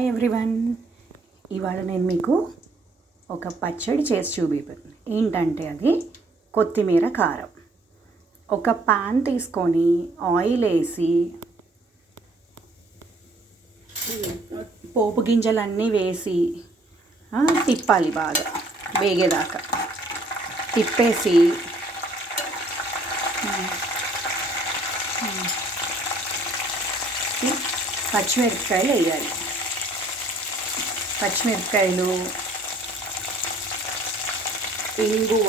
Hi everyone. ఇవాళ నేను మీకు ఒక పచ్చడి చేసి చూపిస్తాను. ఏంటంటే అది కొత్తిమీర కారం. ఒక పాన్ తీసుకొని ఆయిల్ వేసి పోపు గింజలన్నీ వేసి తిప్పాలి, బాగా వేగేదాకా తిప్పేసి పచ్చిమిరపకాయలు వేయాలి. పచ్చిమిరపకాయలు, ఇంగువ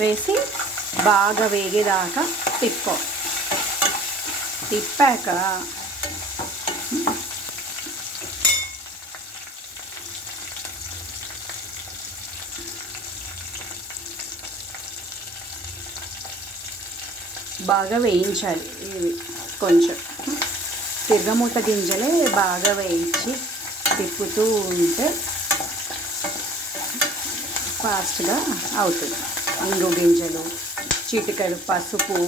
వేసి బాగా వేగేదాకా తిప్పాక బాగా వేయించాలి. ఇవి కొంచెం తిరగమూత గింజలే బాగా వేయించి తిప్పుతూ ఉంటే ఫాస్ట్గా అవుతుంది. ఇంగు గింజలు, చిటికెడు పసుపు,